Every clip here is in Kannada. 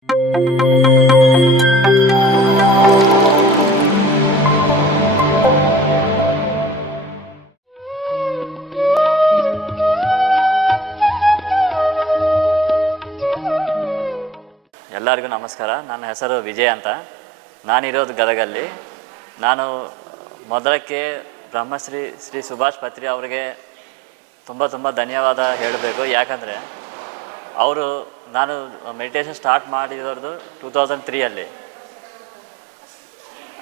ಎಲ್ಲರಿಗೂ ನಮಸ್ಕಾರ. ನನ್ನ ಹೆಸರು ವಿಜಯ್ ಅಂತ. ನಾನಿರೋದು ಗದಗಲ್ಲಿ. ನಾನು ಮೊದಲಕ್ಕೆ ಬ್ರಹ್ಮಶ್ರೀ ಶ್ರೀ ಸುಭಾಷ್ ಪತ್ರಿ ಅವರಿಗೆ ತುಂಬ ಧನ್ಯವಾದ ಹೇಳಬೇಕು. ಯಾಕಂದರೆ ನಾನು ಮೆಡಿಟೇಷನ್ ಸ್ಟಾರ್ಟ್ ಮಾಡಿರೋದು 2003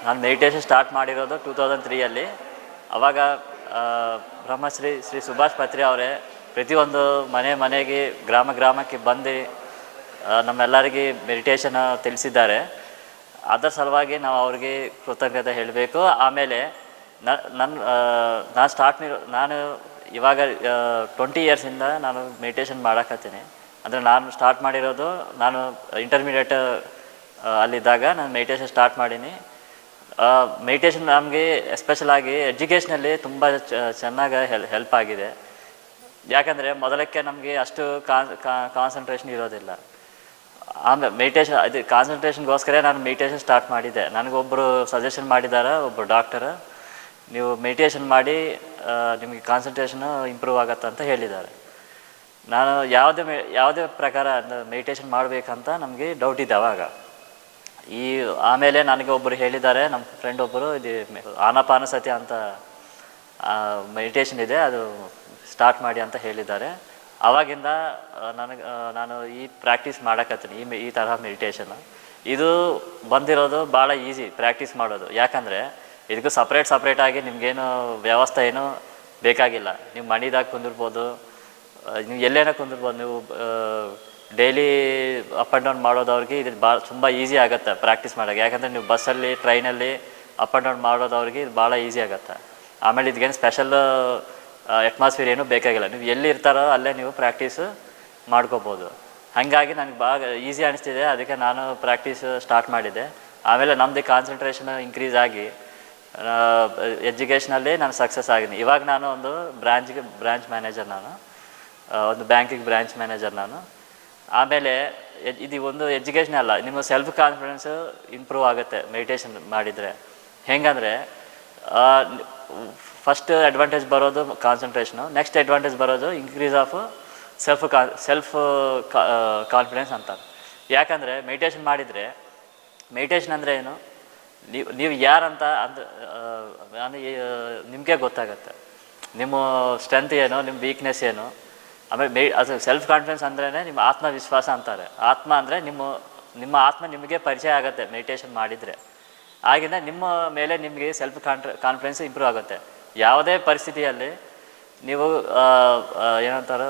ನಾನು ಮೆಡಿಟೇಷನ್ ಸ್ಟಾರ್ಟ್ ಮಾಡಿರೋದು 2003 ಆವಾಗ ಬ್ರಹ್ಮಶ್ರೀ ಶ್ರೀ ಸುಭಾಷ್ ಪತ್ರಿ ಅವರೇ ಪ್ರತಿಯೊಂದು ಮನೆಗೆ ಗ್ರಾಮಕ್ಕೆ ಬಂದು ನಮ್ಮೆಲ್ಲರಿಗೆ ಮೆಡಿಟೇಷನ್ ತಿಳಿಸಿದ್ದಾರೆ. ಅದರ ಸಲುವಾಗಿ ನಾವು ಅವ್ರಿಗೆ ಕೃತಜ್ಞತೆ ಹೇಳಬೇಕು. ಆಮೇಲೆ ನಾನು ಇವಾಗ 20 ಇಯರ್ಸಿಂದ ನಾನು ಮೆಡಿಟೇಷನ್ ಮಾಡಕತ್ತೀನಿ. ಅಂದರೆ ನಾನು ಸ್ಟಾರ್ಟ್ ಮಾಡಿರೋದು ನಾನು ಇಂಟರ್ಮೀಡಿಯೇಟ್ ಅಲ್ಲಿದ್ದಾಗ ನಾನು ಮೆಡಿಟೇಷನ್ ಸ್ಟಾರ್ಟ್ ಮಾಡೀನಿ. ಮೆಡಿಟೇಷನ್ ನಮಗೆ ಎಸ್ಪೆಷಲಾಗಿ ಎಜುಕೇಷನಲ್ಲಿ ತುಂಬ ಚೆನ್ನಾಗಿ ಹೆಲ್ಪ್ ಆಗಿದೆ. ಯಾಕಂದರೆ ಮೊದಲಕ್ಕೆ ನಮಗೆ ಅಷ್ಟು ಕಾನ್ಸಂಟ್ರೇಷನ್ ಇರೋದಿಲ್ಲ. ಆಮೇಲೆ ಕಾನ್ಸಂಟ್ರೇಷನ್ಗೋಸ್ಕರ ನಾನು ಮೆಡಿಟೇಷನ್ ಸ್ಟಾರ್ಟ್ ಮಾಡಿದ್ದೆ. ನನಗೊಬ್ಬರು ಸಜೆಷನ್ ಮಾಡಿದ್ದಾರೆ, ಒಬ್ಬರು ಡಾಕ್ಟರ್, ನೀವು ಮೆಡಿಟೇಷನ್ ಮಾಡಿ ನಿಮಗೆ ಕಾನ್ಸಂಟ್ರೇಷನು ಇಂಪ್ರೂವ್ ಆಗತ್ತೆ ಅಂತ ಹೇಳಿದ್ದಾರೆ. ನಾನು ಯಾವುದೇ ಪ್ರಕಾರ ಮೆಡಿಟೇಷನ್ ಮಾಡಬೇಕಂತ ನಮಗೆ ಡೌಟ್ ಇದೆ ಅವಾಗ. ಆಮೇಲೆ ನನಗೆ ಒಬ್ಬರು ಹೇಳಿದ್ದಾರೆ, ನಮ್ಮ ಫ್ರೆಂಡ್ ಒಬ್ಬರು, ಇದು ಆನಾಪಾನಸತಿ ಅಂತ ಮೆಡಿಟೇಷನ್ ಇದೆ, ಅದು ಸ್ಟಾರ್ಟ್ ಮಾಡಿ ಅಂತ ಹೇಳಿದ್ದಾರೆ. ಆವಾಗಿಂದ ನಾನು ಈ ಪ್ರಾಕ್ಟೀಸ್ ಮಾಡಕತ್ತೀನಿ, ಈ ತರಹ ಮೆಡಿಟೇಷನ್. ಇದು ಬಂದಿರೋದು ಭಾಳ ಈಸಿ ಪ್ರಾಕ್ಟೀಸ್ ಮಾಡೋದು. ಯಾಕಂದರೆ ಇದಕ್ಕೂ ಸಪ್ರೇಟಾಗಿ ನಿಮಗೇನು ವ್ಯವಸ್ಥೆ ಏನೂ ಬೇಕಾಗಿಲ್ಲ. ನೀವು ಮನೆದಾಗ ಕುಂದಿರ್ಬೋದು, ನೀವು ಎಲ್ಲೇನೋ ಕುಂದಿರ್ಬೋದು. ನೀವು ಡೈಲಿ ಅಪ್ ಆ್ಯಂಡ್ ಡೌನ್ ಮಾಡೋದವ್ರಿಗೆ ಇದು ತುಂಬ ಈಸಿ ಆಗುತ್ತೆ ಪ್ರಾಕ್ಟೀಸ್ ಮಾಡೋಕ್ಕೆ. ಯಾಕಂದರೆ ನೀವು ಬಸ್ಸಲ್ಲಿ, ಟ್ರೈನಲ್ಲಿ ಅಪ್ ಆ್ಯಂಡ್ ಡೌನ್ ಮಾಡೋದವ್ರಿಗೆ ಇದು ಭಾಳ ಈಸಿ ಆಗುತ್ತೆ. ಆಮೇಲೆ ಇದಕ್ಕೇನು ಸ್ಪೆಷಲ್ ಅಟ್ಮಾಸ್ಫಿಯರ್ ಏನೂ ಬೇಕಾಗಿಲ್ಲ. ನೀವು ಎಲ್ಲಿ ಇರ್ತಾರೋ ಅಲ್ಲೇ ನೀವು ಪ್ರಾಕ್ಟೀಸ್ ಮಾಡ್ಕೋಬೋದು. ಹಾಗಾಗಿ ನನಗೆ ಭಾಳ ಈಸಿ ಅನಿಸ್ತಿದೆ, ಅದಕ್ಕೆ ನಾನು ಪ್ರಾಕ್ಟೀಸ್ ಸ್ಟಾರ್ಟ್ ಮಾಡಿದ್ದೆ. ಆಮೇಲೆ ನಮ್ಮದು ಕಾನ್ಸಂಟ್ರೇಷನ್ ಇನ್ಕ್ರೀಸ್ ಆಗಿ ಎಜುಕೇಷನಲ್ಲಿ ನಾನು ಸಕ್ಸಸ್ ಆಗಿದ್ದೀನಿ. ಇವಾಗ ನಾನು ಒಂದು ಬ್ರಾಂಚ್ ಮ್ಯಾನೇಜರ್, ನಾನು ಒಂದು ಬ್ಯಾಂಕಿಗೆ ಬ್ರಾಂಚ್ ಮ್ಯಾನೇಜರ್ ನಾನು. ಆಮೇಲೆ ಇದು ಒಂದು ಎಜುಕೇಷನ್ ಅಲ್ಲ, ನಿಮ್ಮ ಸೆಲ್ಫ್ ಕಾನ್ಫಿಡೆನ್ಸು ಇಂಪ್ರೂವ್ ಆಗುತ್ತೆ ಮೆಡಿಟೇಷನ್ ಮಾಡಿದರೆ. ಹೆಂಗಂದರೆ ಫಸ್ಟ್ ಅಡ್ವಾಂಟೇಜ್ ಬರೋದು ಕಾನ್ಸಂಟ್ರೇಷನು, ನೆಕ್ಸ್ಟ್ ಅಡ್ವಾಂಟೇಜ್ ಬರೋದು ಇನ್ಕ್ರೀಸ್ ಆಫ್ ಸೆಲ್ಫ್ ಕಾನ್ಫಿಡೆನ್ಸ್ ಅಂತ. ಯಾಕಂದರೆ ಮೆಡಿಟೇಷನ್ ಮಾಡಿದರೆ, ಮೆಡಿಟೇಷನ್ ಅಂದರೆ ಏನು, ನೀವು ಯಾರಂತ ನಿಮಗೆ ಗೊತ್ತಾಗತ್ತೆ. ನಿಮ್ಮ ಸ್ಟ್ರೆಂತ್ ಏನು, ನಿಮ್ಮ ವೀಕ್ನೆಸ್ ಏನು. ಆಮೇಲೆ ಅದು ಸೆಲ್ಫ್ ಕಾನ್ಫಿಡೆನ್ಸ್ ಅಂದ್ರೇ ನಿಮ್ಮ ಆತ್ಮವಿಶ್ವಾಸ ಅಂತಾರೆ. ಆತ್ಮ ಅಂದರೆ ನಿಮ್ಮ ಆತ್ಮ ನಿಮಗೆ ಪರಿಚಯ ಆಗುತ್ತೆ ಮೆಡಿಟೇಷನ್ ಮಾಡಿದರೆ. ಆಗಿಂದ ನಿಮ್ಮ ಮೇಲೆ ನಿಮಗೆ ಸೆಲ್ಫ್ ಕಾನ್ಫಿಡೆನ್ಸ್ ಇಂಪ್ರೂವ್ ಆಗುತ್ತೆ. ಯಾವುದೇ ಪರಿಸ್ಥಿತಿಯಲ್ಲಿ ನೀವು ಏನಂತಾರೆ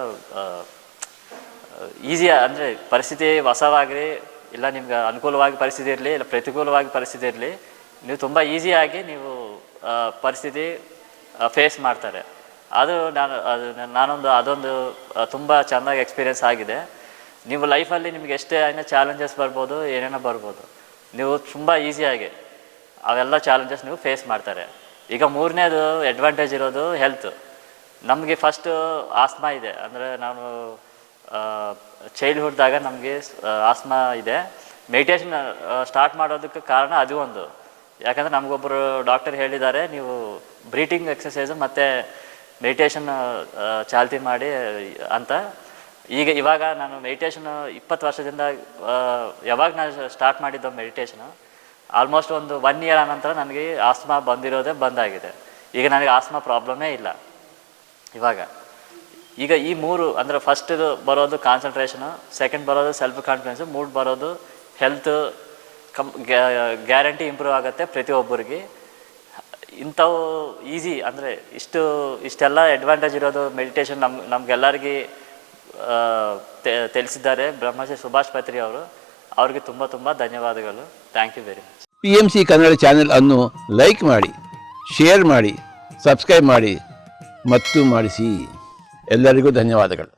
ಈಸಿ, ಅಂದರೆ ಪರಿಸ್ಥಿತಿ ಹೊಸವಾಗಲಿ, ಇಲ್ಲ ನಿಮ್ಗೆ ಅನುಕೂಲವಾಗಿ ಪರಿಸ್ಥಿತಿ ಇರಲಿ, ಇಲ್ಲ ಪ್ರತಿಕೂಲವಾಗಿ ಪರಿಸ್ಥಿತಿ ಇರಲಿ, ನೀವು ತುಂಬ ಈಸಿಯಾಗಿ ನೀವು ಪರಿಸ್ಥಿತಿ ಫೇಸ್ ಮಾಡ್ತಾರೆ. ಅದೊಂದು ತುಂಬ ಚೆನ್ನಾಗಿ ಎಕ್ಸ್ಪೀರಿಯೆನ್ಸ್ ಆಗಿದೆ. ನೀವು ಲೈಫಲ್ಲಿ ನಿಮ್ಗೆ ಎಷ್ಟೇ ಏನೋ ಚಾಲೆಂಜಸ್ ಬರ್ಬೋದು, ಏನೇನೋ ಬರ್ಬೋದು, ನೀವು ತುಂಬ ಈಸಿಯಾಗಿ ಅವೆಲ್ಲ ಚಾಲೆಂಜಸ್ ನೀವು ಫೇಸ್ ಮಾಡ್ತಾರೆ. ಈಗ ಮೂರನೇದು ಅಡ್ವಾಂಟೇಜ್ ಇರೋದು ಹೆಲ್ತ್. ನಮಗೆ ಫಸ್ಟು ಆಸ್ಮಾ ಇದೆ, ಅಂದರೆ ನಾನು ಚೈಲ್ಡ್ಹುಡ್ದಾಗ ನಮಗೆ ಆಸ್ಮಾ ಇದೆ. ಮೆಡಿಟೇಷನ್ ಸ್ಟಾರ್ಟ್ ಮಾಡೋದಕ್ಕೆ ಕಾರಣ ಅದು ಒಂದು. ಯಾಕಂದರೆ ನಮಗೊಬ್ಬರು ಡಾಕ್ಟರ್ ಹೇಳಿದ್ದಾರೆ, ನೀವು ಬ್ರೀತಿಂಗ್ ಎಕ್ಸಸೈಸು ಮತ್ತು ಮೆಡಿಟೇಷನ್ ಚಾಲ್ತಿ ಮಾಡಿ ಅಂತ. ಇವಾಗ ನಾನು ಮೆಡಿಟೇಷನ್ 20 ವರ್ಷದಿಂದ ಯಾವಾಗ ನಾನು ಸ್ಟಾರ್ಟ್ ಮಾಡಿದ್ದು ಮೆಡಿಟೇಷನು, ಆಲ್ಮೋಸ್ಟ್ ಒಂದು 1 ಇಯರ್ ಆನಂತರ ನನಗೆ ಆಸ್ಮಾ ಬಂದಿರೋದೇ ಬಂದಾಗಿದೆ. ಈಗ ನನಗೆ ಆಸ್ಮಾ ಪ್ರಾಬ್ಲಮೇ ಇಲ್ಲ ಇವಾಗ. ಈಗ ಈ ಮೂರು ಅಂದರೆ ಫಸ್ಟ್ ಬರೋದು ಕಾನ್ಸಂಟ್ರೇಷನು, ಸೆಕೆಂಡ್ ಬರೋದು ಸೆಲ್ಫ್ ಕಾನ್ಫಿಡೆನ್ಸು, ಮೂಡ್ ಬರೋದು ಹೆಲ್ತ್ ಗ್ಯಾರಂಟಿ ಇಂಪ್ರೂವ್ ಆಗುತ್ತೆ ಪ್ರತಿಯೊಬ್ಬರಿಗೆ. ಇಂಥವು ಈಸಿ ಅಂದರೆ ಇಷ್ಟೆಲ್ಲ ಅಡ್ವಾಂಟೇಜ್ ಇರೋದು ಮೆಡಿಟೇಷನ್ ನಮಗೆಲ್ಲರಿಗೆ ತಿಳಿಸಿದ್ದಾರೆ ಬ್ರಹ್ಮಶ್ರೀ ಸುಭಾಷ್ ಪತ್ರಿ ಅವರು. ಅವ್ರಿಗೆ ತುಂಬ ಧನ್ಯವಾದಗಳು. Thank you very much. PMC Kannada channel ಅನ್ನು ಲೈಕ್ ಮಾಡಿ, ಶೇರ್ ಮಾಡಿ, ಸಬ್ಸ್ಕ್ರೈಬ್ ಮಾಡಿ ಮತ್ತು ಮಾಡಿಸಿ. ಎಲ್ಲರಿಗೂ ಧನ್ಯವಾದಗಳು.